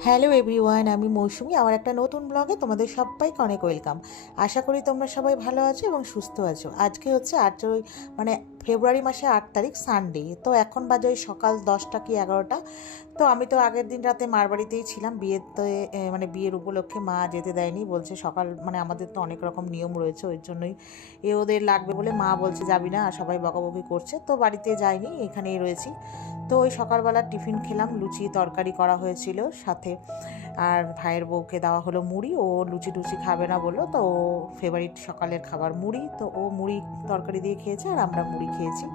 Hello everyone, আমি মৌসুমি। আমার একটা নতুন ব্লগে তোমাদের সবাইকে অনেক ওয়েলকাম। আশা করি তোমরা সবাই ভালো আছো এবং সুস্থ আছো। আজকে হচ্ছে মানে ফেব্রুয়ারি মাসে 8 তারিখ, সানডে। তো এখন বাজে ওই সকাল 10টা কি 11টা। তো আমি তো আগের দিন রাতে মার বাড়িতেই ছিলাম। মানে বিয়ের উপলক্ষে মা যেতে দেয়নি, বলছে সকাল মানে আমাদের তো অনেক রকম নিয়ম রয়েছে, ওই জন্যই ওদের লাগবে বলে মা বলছে যাবি না, আর সবাই বকাবকি করছে। তো বাড়িতে যাইনি, এখানেই রয়েছি। তো ওই সকালবেলা টিফিন খেলাম, লুচি তরকারি করা হয়েছিল সাথে। আর ভাইয়ের বউকে দেওয়া হলো মুড়ি, ও লুচি টুচি খাবে না বললো, তো ও ফেভারিট সকালের খাবার মুড়ি, তো ও মুড়ি তরকারি দিয়ে খেয়েছে আর আমরা মুড়ি খেয়েছি,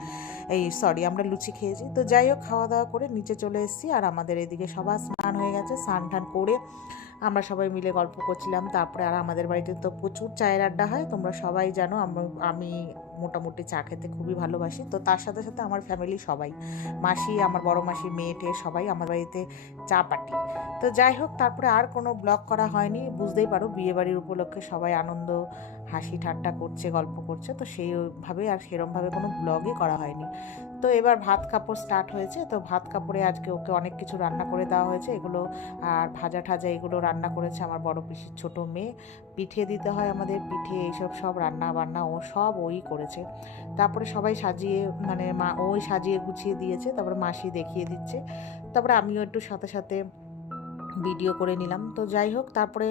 আমরা লুচি খেয়েছি। তো যাই হোক, খাওয়া দাওয়া করে নিচে চলে এসেছি। আর আমাদের এদিকে সবার স্নান হয়ে গেছে, স্নান টান করে আমরা সবাই মিলে গল্প করছিলাম। তারপরে আর আমাদের বাড়িতে তো প্রচুর চায়ের আড্ডা হয়, তোমরা সবাই জানো। আমি মোটামুটি চা খেতে খুবই ভালোবাসি। তো তার সাথে সাথে আমার ফ্যামিলি সবাই, মাসি, আমার বড় মাসি, মেয়ে টেয়ে সবাই আমার বাড়িতে চা পার্টি। তো যাই হোক, তারপরে আর কোনো ব্লগ করা হয়নি। বুঝতেই পারো, বিয়েবাড়ির উপলক্ষে সবাই আনন্দ হাসি ঠাট্টা করছে, গল্প করছে, তো সেইভাবে আর সেরমভাবে কোনো ব্লগই করা হয়নি। তো এবার ভাত কাপড় স্টার্ট হয়েছে। তো ভাত কাপড়ে আজকে ওকে অনেক কিছু রান্না করে দেওয়া হয়েছে, এগুলো আর ভাজা ঠাজা এগুলো রান্না করেছে আমার বড় পিসির ছোট মেয়ে। পিঠে দিতে হয় আমাদের, পিঠে এইসব সব রান্না বান্না ওই করেছে। তারপরে সবাই সাজিয়ে মানে ওই সাজিয়ে গুছিয়ে দিয়েছে, তারপরে মাসি দেখিয়ে দিচ্ছে। তারপরে আমিও একটু সাথে সাথে ভিডিও করে নিলাম। তো যাই হোক, তারপরে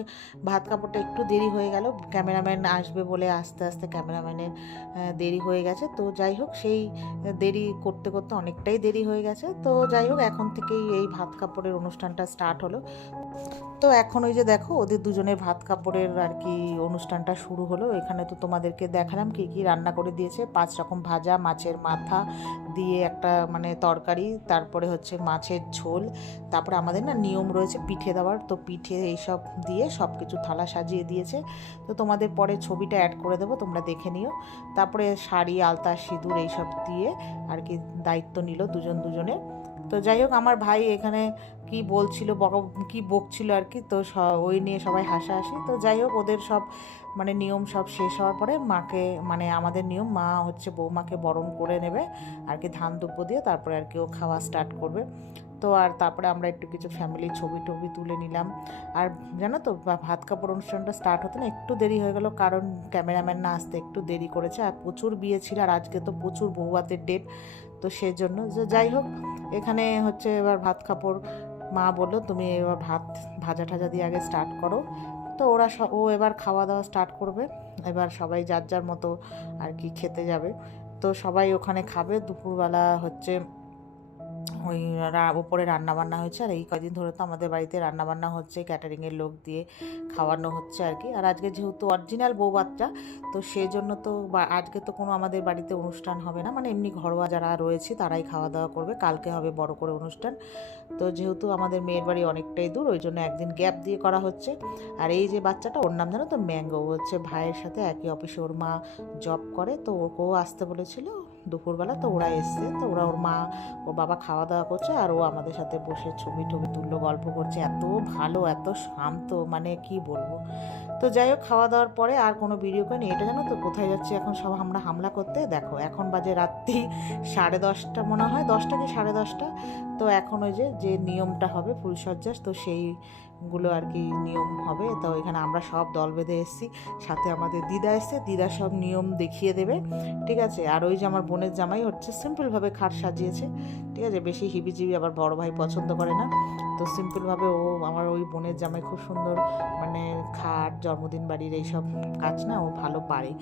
ভাত কাপড়টা একটু দেরি হয়ে গেল, ক্যামেরাম্যান আসবে বলে আস্তে আস্তে ক্যামেরাম্যানের দেরি হয়ে গেছে। তো যাই হোক, সেই দেরি করতে করতে অনেকটাই দেরি হয়ে গেছে। তো যাই হোক, এখন থেকেই এই ভাত কাপড়ের অনুষ্ঠানটা স্টার্ট হলো। তো এখন ওই যে দেখো, ওদের দুজনের ভাত কাপড়ের আর কি অনুষ্ঠানটা শুরু হলো। এখানে তো তোমাদেরকে দেখালাম কী কী রান্না করে দিয়েছে। 5 রকম ভাজা, মাছের মাথা দিয়ে একটা মানে তরকারি, তারপরে হচ্ছে মাছের ঝোল। তারপরে আমাদের না নিয়ম রয়েছে পিঠে দেওয়ার, তো পিঠে এইসব দিয়ে সব কিছু থালা সাজিয়ে দিয়েছে। তো তোমাদের পরে ছবিটা অ্যাড করে দেবো, তোমরা দেখে নিও। তারপরে শাড়ি, আলতা, সিঁদুর এইসব দিয়ে আর কি দায়িত্ব নিল দুজনের। তো যাই হোক, আমার ভাই এখানে কি বলছিল, কি বকছিল আর কি, তো ওই নিয়ে সবাই হাসাহাসি। তো যাই হোক, ওদের সব মানে নিয়ম সব শেষ হওয়ার পরে মাকে মানে আমাদের নিয়ম, মা হচ্ছে বৌমাকে বরণ করে নেবে আর কি, ধান দুব্বো দিয়ে, তারপরে আর কি ও খাওয়া স্টার্ট করবে। তো আর তারপরে আমরা একটু কিছু ফ্যামিলি ছবি টবি তুলে নিলাম। আর জানো তো, ভাত কাপড় অনুষ্ঠানটা স্টার্ট হতে না একটু দেরি হয়ে গেল, কারণ ক্যামেরাম্যান না আসতে একটু দেরি করেছে। আর প্রচুর বিয়ে ছিল, আর আজকে তো প্রচুর বৌভাতের ডেট, তো সেজন্য। যে যাই হোক, এখানে হচ্ছে এবার ভাত কাপড়, মা বললো তুমি এবার ভাত ভাজা ঠাজা দিয়ে আগে স্টার্ট করো। তো ও এবার খাওয়া দাওয়া স্টার্ট করবে। এবার সবাই যার যার মতো আর কি খেতে যাবে। তো সবাই ওখানে খাবে। দুপুরবেলা হচ্ছে ওই ওপরে রান্নাবান্না হয়েছে। আর এই কদিন ধরে তো আমাদের বাড়িতে রান্নাবান্না হচ্ছে, ক্যাটারিংয়ের লোক দিয়ে খাওয়ানো হচ্ছে আর কি। আর আজকে যেহেতু অরিজিনাল বৌভাতটা, তো সেই জন্য তো আজকে তো কোনো আমাদের বাড়িতে অনুষ্ঠান হবে না, মানে এমনি ঘরোয়া যারা রয়েছে তারাই খাওয়া দাওয়া করবে। কালকে হবে বড় করে অনুষ্ঠান। তো যেহেতু আমাদের মেয়ের বাড়ি অনেকটাই দূর, ওই জন্য একদিন গ্যাপ দিয়ে করা হচ্ছে। আর এই যে বাচ্চাটা, ওর নাম জানো তো ম্যাঙ্গো, হচ্ছে ভাইয়ের সাথে একই অফিসে ওর মা জব করে, তো ওকেও আসতে বলেছিল দুপুরবেলা। তো ওরা এসছে, তো ওর মা ওর বাবা খাওয়া দাওয়া করছে, আর ও আমাদের সাথে বসে ছবি টবি তুললো, গল্প করছে। এত ভালো, এত শান্ত, মানে কি বলবো। তো যাই হোক, খাওয়া দাওয়ার পরে আর কোনো ভিডিও করিনি। এটা জানো তো কোথায় যাচ্ছি এখন, সব আমরা হামলা করতে। দেখো এখন বাজে রাত্রি 10:30 মনে হয়, 10টা কি 10:30। তো এখন ওই যে নিয়মটা হবে ফুলসজ্জার, তো সেইগুলো আর কি নিয়ম হবে। তো এখানে আমরা সব দল বেঁধে এসেছি, সাথে আমাদের দিদা এসছে, দিদা সব নিয়ম দেখিয়ে দেবে, ঠিক আছে। আর ওই যে আমার বোনের জামাই হচ্ছে সিম্পলভাবে খাট সাজিয়েছে, ঠিক আছে, বেশি হিবিজিবি আবার বড় ভাই পছন্দ করে না। তো সিম্পলভাবে আমার ওই বোনের জামাই খুব সুন্দর, মানে খাট, জন্মদিন বাড়ির এইসব কাজ না ও ভালো পারে।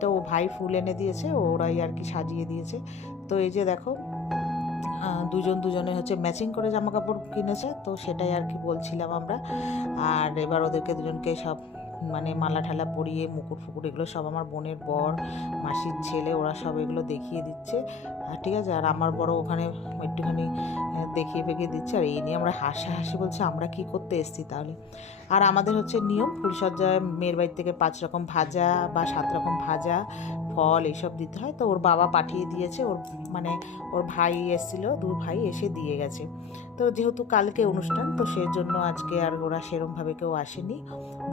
তো ও ভাই ফুল এনে দিয়েছে, ওরাই আর কি সাজিয়ে দিয়েছে। তো এই যে দেখো, দুজনে হচ্ছে ম্যাচিং করে জামা কাপড় কিনেছে, তো সেটাই আর কি বলছিলাম আমরা। আর এবার ওদেরকে দুজনকে সব মানে মালা ঠালা পরিয়ে, মুকুট ফুকুট এগুলো সব আমার বোনের বর, মাসির ছেলে, ওরা সব এগুলো দেখিয়ে দিচ্ছে, ঠিক আছে। আর আমার বড় ওখানে একটুখানি দেখিয়ে ফেঁকিয়ে দিচ্ছে। আর এই নিয়ে আমরা হাসি বলছে আমরা কি করতে এসেছি তাহলে। আর আমাদের হচ্ছে নিয়ম, ফুলসজ্জায় মেয়ের বাড়ি থেকে 5 রকম ভাজা বা 7 রকম ভাজা, ফল এইসব দিতে হয়। তো ওর বাবা পাঠিয়ে দিয়েছে, ওর মানে ওর ভাই এসেছিলো, 2 ভাই এসে দিয়ে গেছে। তো তো যেহেতু কালকে অনুষ্ঠান, তো সেই জন্য আজকে আর ওরা সেরমভাবে কেউ আসেনি,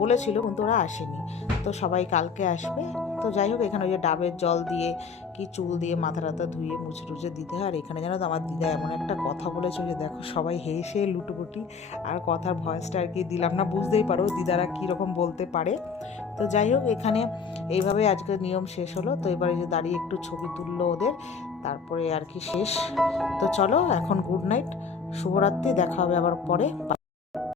বলেছিল কিন্তু ওরা আসেনি। তো সবাই কালকে আসবে। তো যাই হোক, এখানে ওই যে ডাবের জল দিয়ে কি চুল দিয়ে মাথা টাথা ধুয়ে মুছে টুছে দিতে হয়। আর এখানে জানো তো আমার দিদা এমন একটা কথা বলেছিল যে দেখো সবাই হেসে লুটোপুটি, আর কথার ভয়েসটা আর কি দিলাম না, বুঝতেই পারো দিদারা কীরকম বলতে পারে। তো যাই হোক, এখানে এইভাবে আজকে নিয়ম শেষ হলো। তো এবারে যে দাঁড়িয়ে একটু ছবি তুললো ওদের, তারপরে আর কি শেষ। তো চলো এখন গুড নাইট, শুভরাত্রি, দেখা হবে আবার পরে।